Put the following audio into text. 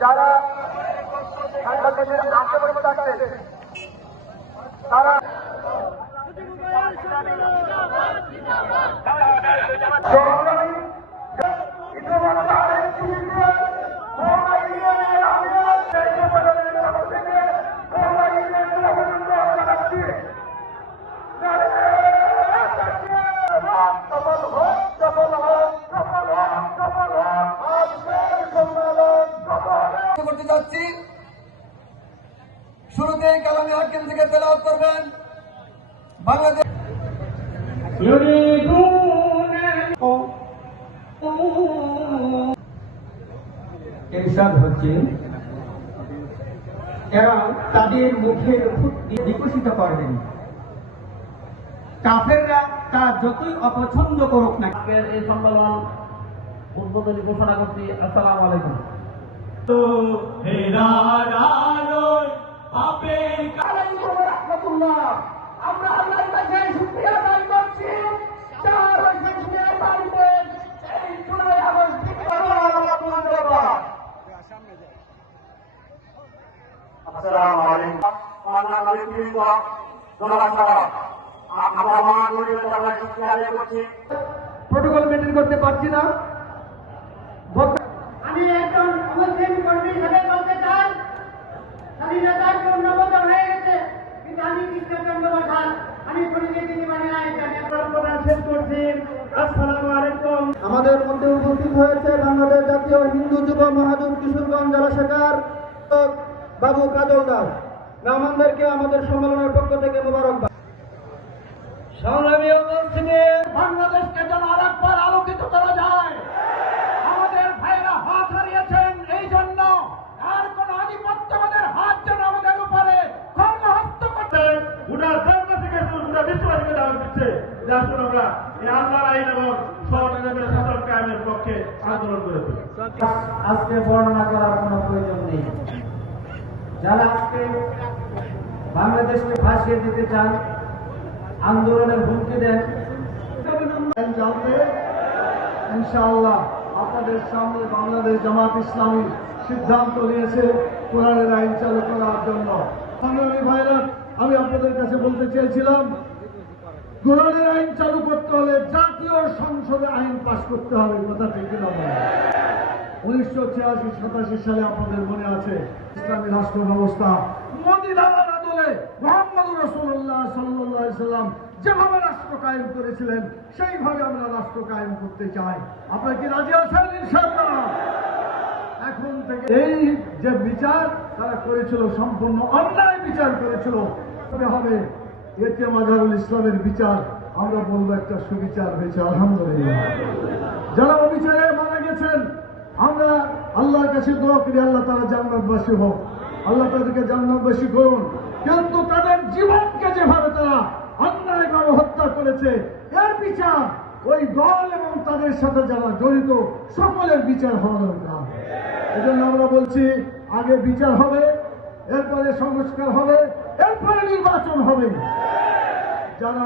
যারা তারা করতে যাচ্ছি। শুরুতে কালামী হাকিম থেকে তেলাওয়াত করবেন। বাংলাদেশ এরশাদ হচ্ছে এরা তাদের মুখের ফুট দিয়ে বিকশিত করবেন। কাফেররা তা যতই অপছন্দ করুক না এই সম্মেলন উদ্বোধনী ঘোষণা করছি। আসসালামু আলাইকুম। আমরা আল্লাহর কাছে শুকরিয়া আদায় করছি। চার শেষমের বাড়িতে এই জুলাই আগস্ট আসসালামু আলাইকুম। মাননীয় নেতৃবৃন্দ জনসভা আমরা মহানগরীর শুকরিয়া আদায় করছি। প্রোটোকল মেনটেন করতে পারছি না আমি একজন মুসলিম কর্মী হিসেবে বলতে চাই স্বাধীনতার হয়ে গেছে। কিন্তু আমি কৃষ্ণচন্দ্র বসাল। আমি পরিচয় দিতে পারি না এটা আমি আপনার প্রধান শেষ করছি। আসসালামু আলাইকুম। আমাদের মধ্যে উপস্থিত হয়েছে বাংলাদেশ জাতীয় হিন্দু যুব মহাজন কিশোরগঞ্জ জেলা শাখার বাবু কাজল দাস। মেহমানদেরকে আমাদের সম্মেলনের পক্ষ থেকে মোবারকবাদ। সংগ্রামী উপস্থিতি। বাংলাদেশকে যেন আমরা এই আল্লাহর আইন এবং শাসন কায়েমের পক্ষে আন্দোলন করে তুলি আজকে বর্ণনা করার কোনো প্রয়োজন নেই। যারা আজকে বাংলাদেশকে ভাসিয়ে দিতে চান আন্দোলনের হুমকি দেন ইনশাআল্লাহ আপনাদের সামনে বাংলাদেশ জামাত ইসলামী সিদ্ধান্ত নিয়েছে কোরআনের আইন চালু করার জন্য। ভাইরা আমি আপনাদের কাছে বলতে চেয়েছিলাম কোরআনের আইন চালু করতে হলে জাতীয় সংসদে আইন পাশ করতে হবে কথা ঠিক বলেন? উনিশশো ছিয়াশি, সাতাশি সালে আপনাদের মনে আছে ইসলামী রাষ্ট্র ব্যবস্থা? মোদী দাদার আদলে মোহাম্মদ রসুল্লাহ সাল্লাহ সাল্লাম যেভাবে রাষ্ট্র কায়েম করেছিলেন, সেইভাবে আমরা রাষ্ট্র কায়েম করতে চাই। আপনারা কি রাজি আছেন ইনশাআল্লাহ? এখন থেকে এই যে বিচার তারা করেছিল সম্পূর্ণ অন্যায় বিচার করেছিল হবে এতে মাজারুল ইসলামের বিচার, আমরা বলব একটা সুবিচার হয়েছে, আলহামদুলিল্লাহ। যারা অবিচারে মারা গেছেন, আমরা আল্লাহর কাছে দোয়া করি, আল্লাহ তারা জান্নাতবাসী হোক। আল্লাহ তাদেরকে জান্নাতবাসী করুন। কিন্তু তাদের জীবনকে যেভাবে তারা অন্যায়ভাবে হত্যা করেছে, এর বিচার ওই দল এবং তাদের সাথে যারা জড়িত, সকলের বিচার হওয়া দরকার। এজন্য আমরা বলছি, আগে বিচার হবে এরপরে সংস্কার হবে এরপরে নির্বাচন হবে। যারা